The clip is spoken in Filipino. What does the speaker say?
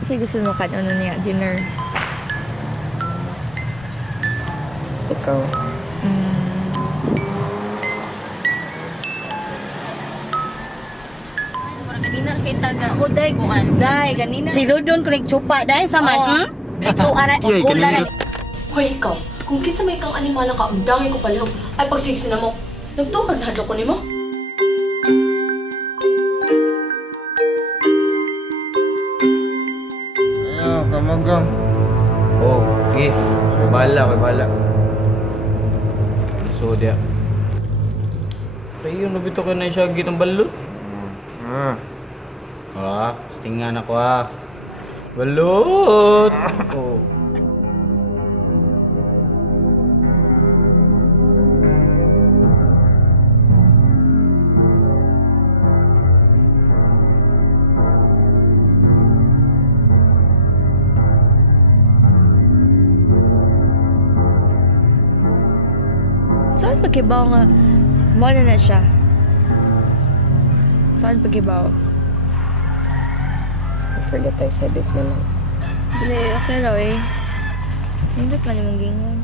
Kasi gusto mo kan ano niya, dinner. Ikaw. Kanina kita ga uday ko anday kanina. Si Dudon ko nagsupa dahil sa man. Ito ara ulan. Hoy, ikaw, kung kinsa may kang animal ka, undangin ko palihog, ay pagsiksi na mo. Nagtukag na hadlo ko ni mo? Ayaw, kamagang. Oh, sige. May bala. So, dia. Sa iyo, nabito ka na siya gitang balot. Ah, Stingan ako Balot! Oh. Saan pagkibaw nga? Mo na siya. Saan pagkibaw? Forget tayo sa edit na lang. Dili, okay raw eh. Nindot man yung gingon.